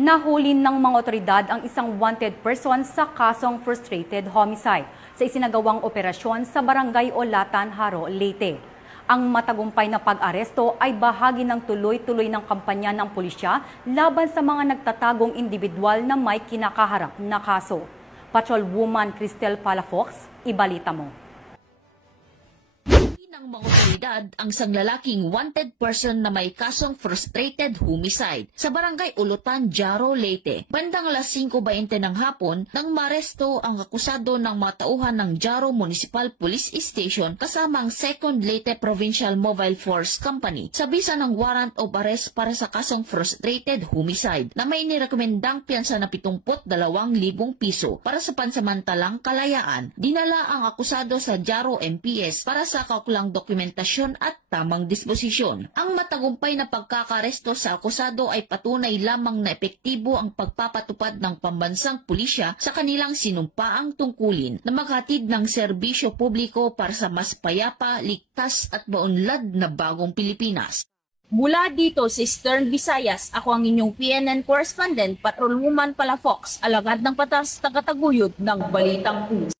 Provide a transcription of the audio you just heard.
Nahuli ng mga otoridad ang isang wanted person sa kasong frustrated homicide sa isinagawang operasyon sa Barangay Olatan, Haro, Leyte. Ang matagumpay na pag-aresto ay bahagi ng tuloy-tuloy ng kampanya ng pulisya laban sa mga nagtatagong individual na may kinakaharap na kaso. Patrolwoman Cristel Palafox, ibalita mo. Ng mga otoridad ang isang lalaking wanted person na may kasong frustrated homicide sa Barangay Ulutan, Jaro, Leyte. Bandang alas 5:20 ng hapon nang maresto ang akusado ng mga tauhan ng Jaro Municipal Police Station kasama ang 2nd Leyte Provincial Mobile Force Company sa bisa ng warrant of arrest para sa kasong frustrated homicide na may nirekomendang piyansa na 72,000 piso para sa pansamantalang kalayaan. Dinala ang akusado sa Jaro MPS para sa kaukulang dokumentasyon at tamang disposisyon. Ang matagumpay na pagkakaresto sa akusado ay patunay lamang na epektibo ang pagpapatupad ng pambansang pulisya sa kanilang sinumpaang tungkulin na maghatid ng serbisyo publiko para sa mas payapa, ligtas at maunlad na bagong Pilipinas. Mula dito sa Eastern Visayas, ako ang inyong PNN correspondent, Patrolwoman Palafox, alagad ng patas, tagataguyod ng Balitang News.